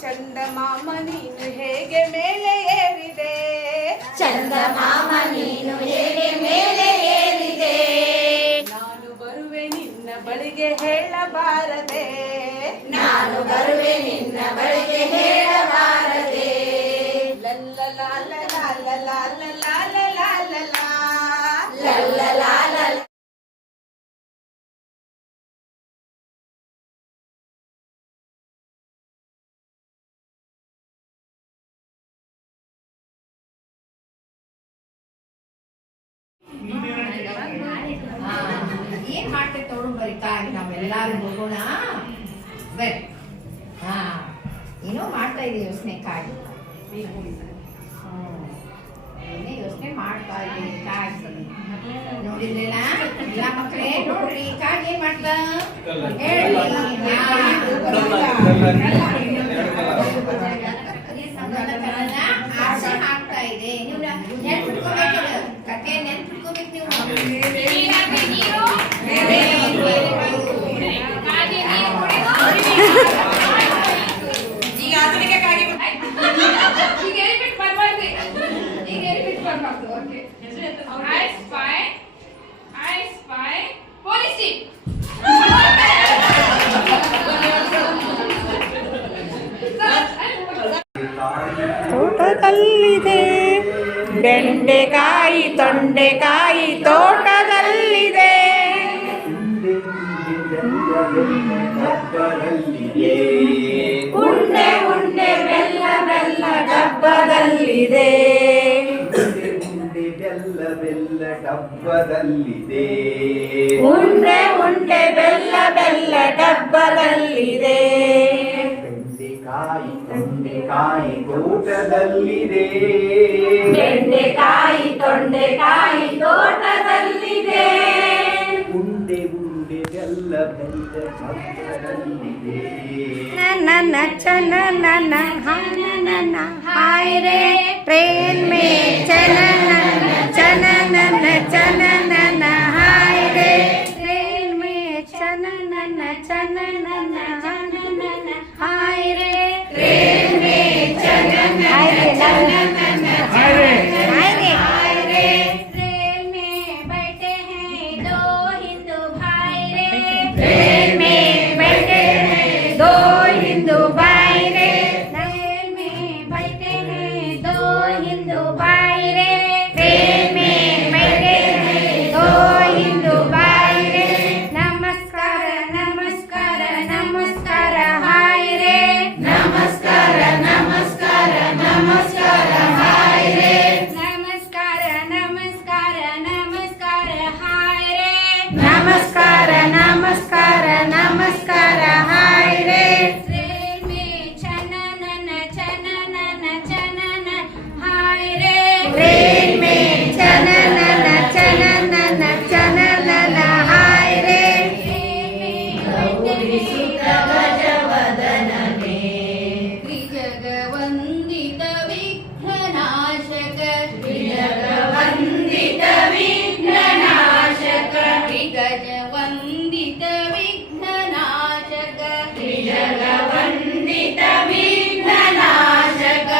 ಚಂದಮಾಮ ನೀನು ಹೇಗೆ ಮೇಲೆ ಏರಿದೆ, ಚಂದಮಾಮ ನೀನು ಹೇಗೆ ಮೇಲೆ ಏರಿದೆ, ನಾನು ಬರುವೆ ನಿನ್ನ ಬಳಿಗೆ ಹೇಳಬಾರದೆ, ನಾನು ಬರುವೆ ನಿನ್ನ ಬಳಿಗೆ ಹೇಳಬಾರದೆ, ಏನ್ ಮಾಡ್ತೇವೆ ತೋಡು ಬರೀ ಕಾಯಿ ನಾವೆಲ್ಲಾರು ಹೋಗೋಣ ಬರ್ರಿ. ಹಾ ಏನೋ ಮಾಡ್ತಾ ಇದೀವಿ ಯೋಚನೆ ಕಾಯಿ, ಏನೇ ಯೋಚನೆ ಮಾಡ್ತಾ ಇದ್ದೀವಿ ಕಾಯಿ ನೋಡಿದ್ರೇನ ಎಲ್ಲ ಮಕ್ಕಳೇ ನೋಡ್ರಿ ಕಾಯಿ ಏನ್ ಮಾಡ್ತಾ ಆಸೆ ಆಗ್ತಾ ಇದೆ. ನೀವು ನೆನ್ಪಿಟ್ಕೋಬೇಕು, ಕತೆ ನೆನ್ಪಿಟ್ಕೋಬೇಕು ನೀವು. ತೋಟದಲ್ಲಿದೆ ಬೆಂಡೆಕಾಯಿ ತೊಂಡೆಕಾಯಿ ತೋಟದಲ್ಲಿದೆ, ಉಂಡೆ ಉಂಡೆ ಬೆಲ್ಲ ಬೆಲ್ಲ ಡಬ್ಬದಲ್ಲಿದೆ, ಬೆಲ್ಲ ಬೆಲ್ಲ ಡಬ್ಬದಲ್ಲಿದೆ, ಉಂಡೆ ಉಂಡೆ ಬೆಲ್ಲ ಬೆಲ್ಲ ಡಬ್ಬದಲ್ಲಿದೆ, ಬೆಂಡೆಕಾಯಿ ತೊಂಡೆಕಾಯಿ ತೋಟದಲ್ಲಿದೆ, ಬೆಂಡೆಕಾಯಿ ತೊಂಡೆಕಾಯಿ ತೋಟದಲ್ಲಿದೆ, ಉಂಡೆ ಉಂಡೆ ಬೆಲ್ಲ ಬೆಲ್ಲ ಡಬ್ಬದಲ್ಲಿದೆ, ನನ್ನ ಚನ ನನ್ನ ಹಾನ ನನ್ನ ಹಾಯ್ ರೇ ಟ್ರೇನ್ ಮೇ ಚನ ನನ್ನ ಚನ ನನ್ನ ಚನ ನನ್ನ ಹಾಯ್ ರೇ ಟ್ರೇನ್ ಮೇ ಚನ ನನ್ನ ಚನ ನನ್ನ ಹಾನ ನನ್ನ ಹಾಯ್ ರೇ ಟ್ರೇನ್ ಮೇ ಚನ ನನ್ನ ಚನ ನನ್ನ हाय रे ट्रेन में बैठे हैं दो हिंदू भाई रे, ट्रेन में बैठे हैं दो हिंदू भाई रे, ट्रेन में बैठे हैं दो हिंदू भाई रे, ट्रेन में बैठे हैं दो हिंदू भाई रे, नमस्कार नमस्कार नमस्कार हाय रे, नमस्कार नमस्कार नमस्कार हाय रे, नमस्कार नमस्कार नमस्कार हाय रे, नमस्कार नमस्कार नमस्कार हाय रे, ट्रेन में चननन चननन चननन हाय रे, ट्रेन में चननन चननन चननन हाय रे, गौरी सुत गजवदन में त्रिजगवन्दित विघ्ननाशक, त्रिजगवन्दित विघ्ननाशक, त्रिगजवन्दित विघ्ननाशक, त्रिजगवन्दित विघ्ननाशक,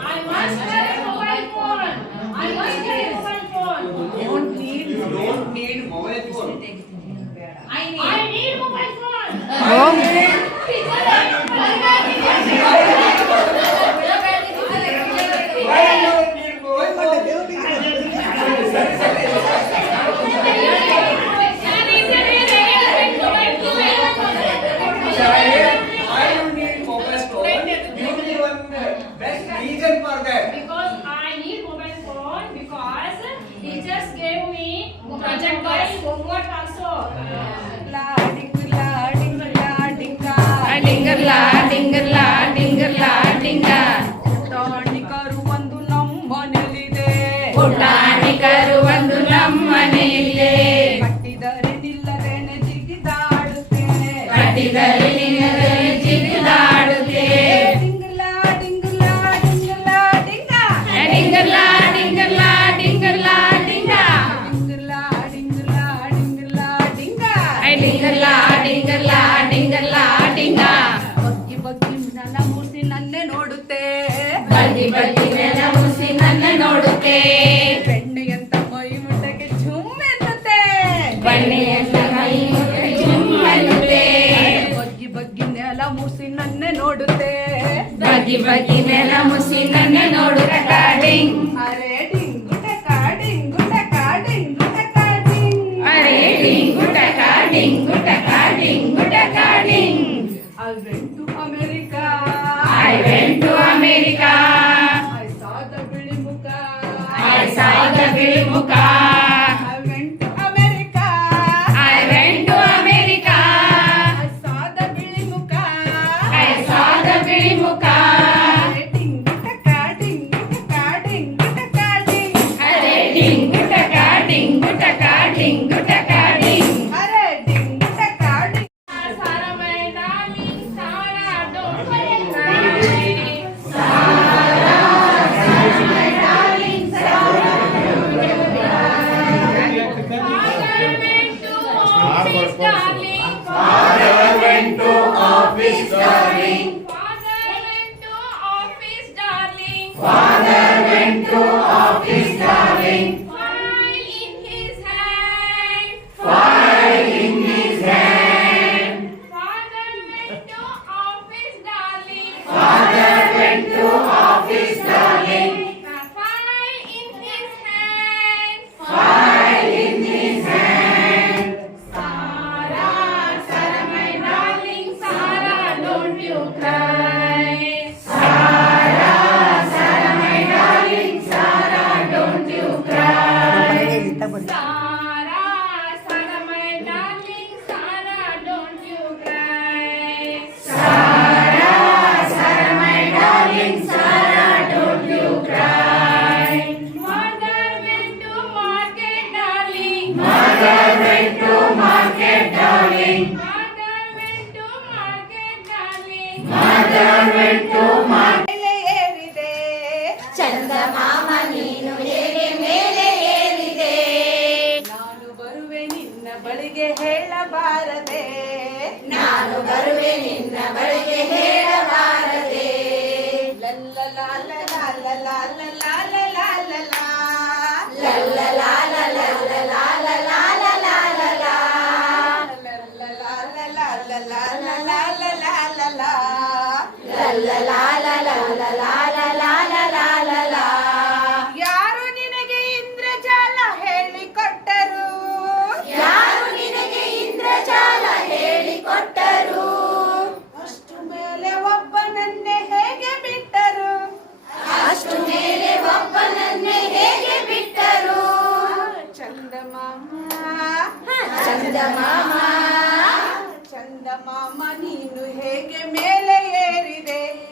I must get a mobile phone. I must get ಪುಟಾಣಿಕರು ಒಂದು ನಮ್ಮನೆಯಿಲ್ಲೇ ಕಟ್ಟಿದರೆ ನಿಲ್ಲದೇನೆ ಜಿಗಿದಾಡುತ್ತೆ ಕಟ್ಟಿದರೆ ನಿಲ್ಲದೆ ಜಿಗಿದಾಡುತ್ತೆ ಡಿಂಗಲ ಡಿಂಗಲ ಡಿಂಗಲ ಡಿಂಗ ಡಿಂಗಲ ಡಿಂಗಲ ಡಿಂಗಲ ಡಿಂಗ ಡಿಂಗಲ ಡಿಂಗಲ ಡಿಂಗಲ ಡಿಂಗ ಡಿಂಗಲ ಡಿಂಗಲ ಡಿಂಗಲ ಡಿಂಗ ಬಗ್ಗಿ ಬಗ್ಗಿ ನನ್ನ ಮೂರ್ತಿ ನನ್ನೇ ನೋಡುತ್ತೆ ಬಗ್ಗಿ ಬಗ್ಗಿ ನೆಲ ಮುಸಿ ನನ್ನ ನೋಡುತ್ತೆ ಬೆಣ್ಣೆಯಂತ ಮೈ ಮುಟ್ಟಕ್ಕೆ ಝುಮ್ ಎನ್ನುತ್ತೆ ಬಣ್ಣೆಯಂತ ಮೈ ಮುಟ್ಟಿ ಜುಮ್ಮನ್ನುತ್ತೆ ಬಗ್ಗಿ ಬಗ್ಗಿ ನೆಲ ಮೂಸಿ ನನ್ನೇ ನೋಡುತ್ತೆ ಬಗ್ಗಿ ಬಗ್ಗಿ ನೆಲ ಮುಸಿ ನನ್ನ ನೋಡುತ್ತ ಡಿಂಗ್ ಅರೆ ಡಿಂಗುಟಕ ಡಿಂಗುಟಕ ಡಿಂಗುಟಕ ಡಿಂಗ್ ಅರೆ ಡಿಂಗುಟಕ ಡಿಂಗುಟಕ ಡಿಂಗುಟಕ ding I went to America. I went to America. I saw the Bilimuka. I saw the Bilimuka. I went to America. I went to America. I saw the Bilimuka. I saw the Bilimuka. Dingutaka, dingutaka, dingutaka, ding. ಅರೆ ಡಿಂಗುಟಕ ಡಿಂಗುಟಕ ಡಿಂಗುಟಕ ding ಅರೆ dingutaka, ding. Father went to office, darling. Father went to office, darling. File in his hand. File in his hand. Father went to office, darling. Father went to office, darling. File in his hand. File in his hand. Sarah, Sarah, my darling, Sarah, don't you cry. Sarah, Sarah, my darling, Sarah, don't you cry. Sarah, Sarah, my darling, Sarah, don't you cry. Sarah, Sarah, my darling, Sarah, don't you cry. Mother went to market, darling. Mother went to market, darling. Mother went to market, darling. Mother went to market. ಮೇಲೆ ಏರಿದೆ ಚಂದಮಾಮ ನೀನು ಹೇಗೆ ಮೇಲೆ ಏರಿದೆ ನಾನು ಬರುವೆ ನಿನ್ನ ಬಳಿಗೆ ಹೇಳಬಾರದೆ ನಾನು ಬರುವೆ ನಿನ್ನ ಬಳಿಗೆ ಹೇಳಬಾರದೆ ಯಾರು ನಿನಗೆ ಇಂದ್ರಜಾಲ ಹೇಳಿಕೊಟ್ಟರು ಯಾರು ನಿನಗೆ ಇಂದ್ರಜಾಲ ಹೇಳಿಕೊಟ್ಟರು ಅಷ್ಟು ಮೇಲೆ ಒಬ್ಬನನ್ನೇ ಹೇಗೆ ಬಿಟ್ಟರು ಅಷ್ಟು ಮೇಲೆ ಒಬ್ಬನನ್ನೇ ಹೇಗೆ ಬಿಟ್ಟರು ಚಂದಮಾಮ ಚಂದಮಾಮ ಚಂದಮಾಮ ನೀನು ಹೇಗೆ ಮೇಲೆ